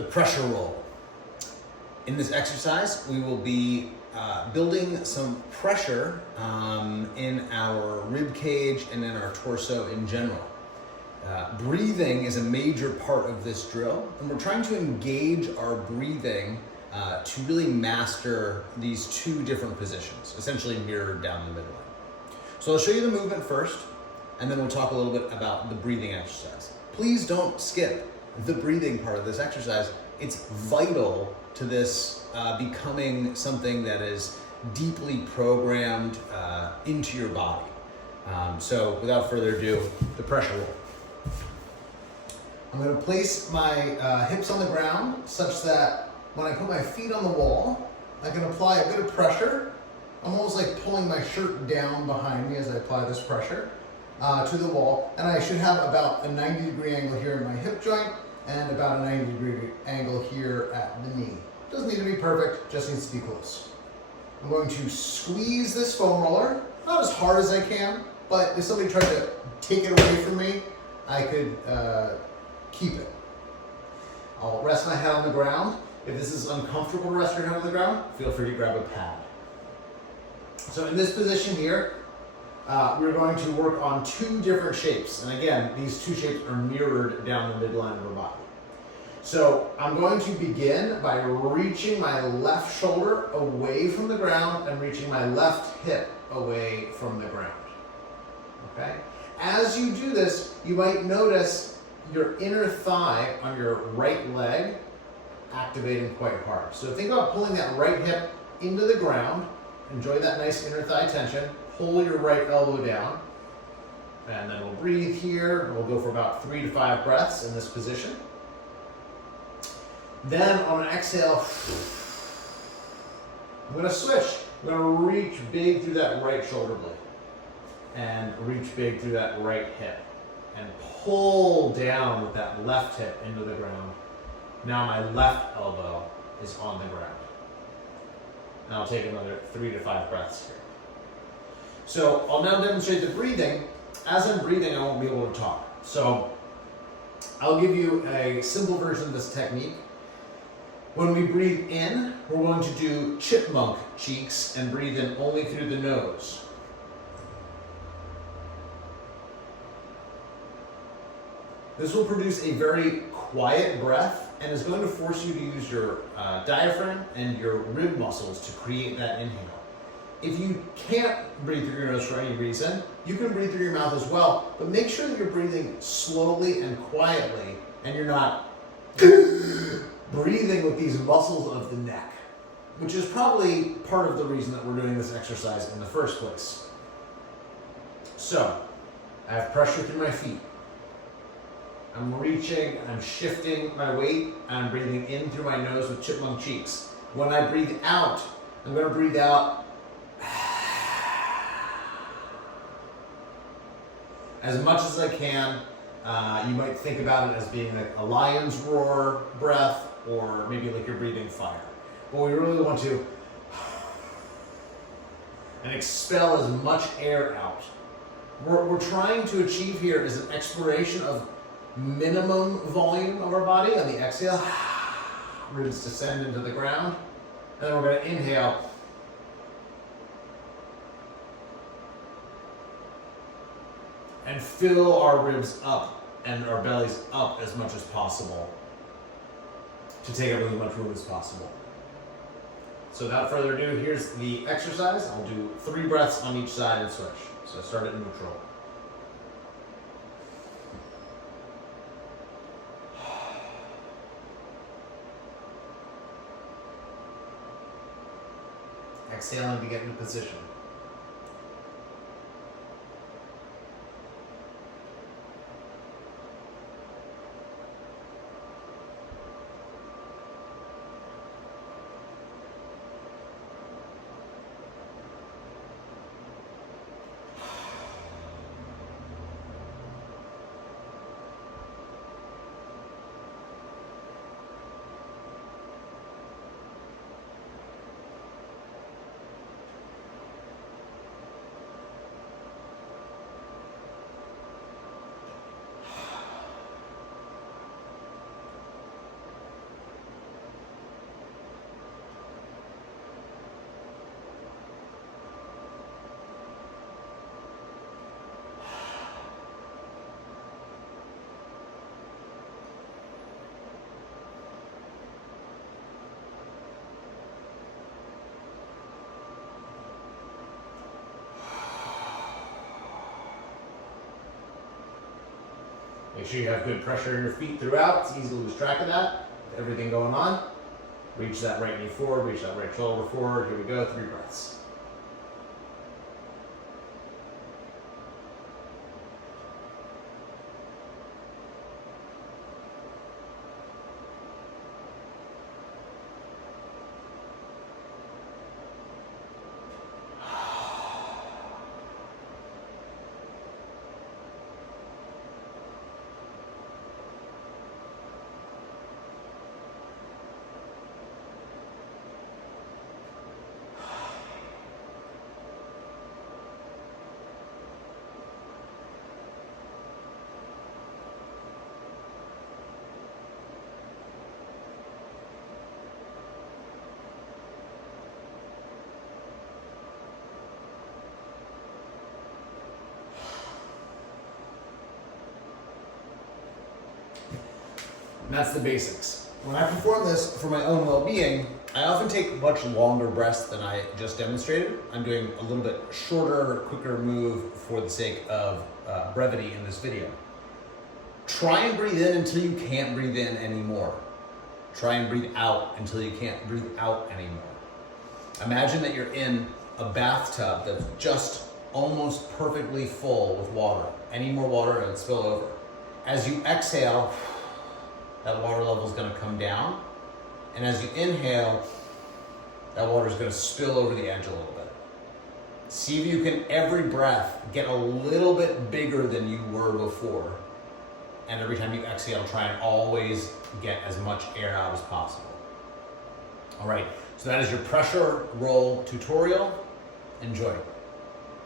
the pressure roll. In this exercise, we will be building some pressure in our rib cage and in our torso in general. Breathing is a major part of this drill, and we're trying to engage our breathing to really master these two different positions, essentially mirrored down the middle. So I'll show you the movement first, and then we'll talk a little bit about the breathing exercise. Please don't skip the breathing part of this exercise. It's vital to this becoming something that is deeply programmed into your body. So without further ado, the pressure roll. I'm going to place my hips on the ground such that when I put my feet on the wall, I can apply a bit of pressure. I'm almost like pulling my shirt down behind me as I apply this pressure to the wall. And I should have about a 90-degree angle here in my hip joint and about a 90-degree angle here at the knee. Doesn't need to be perfect, just needs to be close. I'm going to squeeze this foam roller, not as hard as I can, but if somebody tried to take it away from me, I could keep it. I'll rest my head on the ground. If this is uncomfortable to rest your head on the ground, feel free to grab a pad. So in this position here, we're going to work on two different shapes. And again, these two shapes are mirrored down the midline of our body. So I'm going to begin by reaching my left shoulder away from the ground and reaching my left hip away from the ground. Okay? As you do this, you might notice your inner thigh on your right leg activating quite hard. So think about pulling that right hip into the ground. Enjoy that nice inner thigh tension. Pull your right elbow down. And then we'll breathe here. We'll go for about 3 to 5 breaths in this position. Then on an exhale, I'm going to switch. I'm going to reach big through that right shoulder blade and reach big through that right hip and pull down with that left hip into the ground. Now my left elbow is on the ground. And I'll take another 3 to 5 breaths here. So I'll now demonstrate the breathing. As I'm breathing, I won't be able to talk. So I'll give you a simple version of this technique. When we breathe in, we're going to do chipmunk cheeks and breathe in only through the nose. This will produce a very quiet breath and is going to force you to use your diaphragm and your rib muscles to create that inhale. If you can't breathe through your nose for any reason, you can breathe through your mouth as well, but make sure that you're breathing slowly and quietly and you're not breathing with these muscles of the neck, which is probably part of the reason that we're doing this exercise in the first place. So, I have pressure through my feet. I'm reaching, I'm shifting my weight, and I'm breathing in through my nose with chipmunk cheeks. When I breathe out, I'm going to breathe out as much as I can. You might think about it as being like a lion's roar breath, or maybe like you're breathing fire. But we really want to and expel as much air out. What we're trying to achieve here is an exploration of minimum volume of our body. On the exhale, ribs descend into the ground. And then we're going to inhale. And fill our ribs up and our bellies up as much as possible to take up as much room as possible. So without further ado, here's the exercise. I'll do 3 breaths on each side and switch. So start at neutral. Exhaling to get into position. sure you have good pressure in your feet throughout. It's easy to lose track of that. Everything going on. Reach that right knee forward, reach that right shoulder forward. Here we go, 3 breaths. And that's the basics. When I perform this for my own well-being, I often take much longer breaths than I just demonstrated. I'm doing a little bit shorter, quicker move for the sake of brevity in this video. Try and breathe in until you can't breathe in anymore. Try and breathe out until you can't breathe out anymore. Imagine that you're in a bathtub that's just almost perfectly full with water. Any more water and it'll spill over. As you exhale, that water level is going to come down. And as you inhale, that water is going to spill over the edge a little bit. See if you can, every breath, get a little bit bigger than you were before. And every time you exhale, try and always get as much air out as possible. All right, so that is your pressure roll tutorial. Enjoy.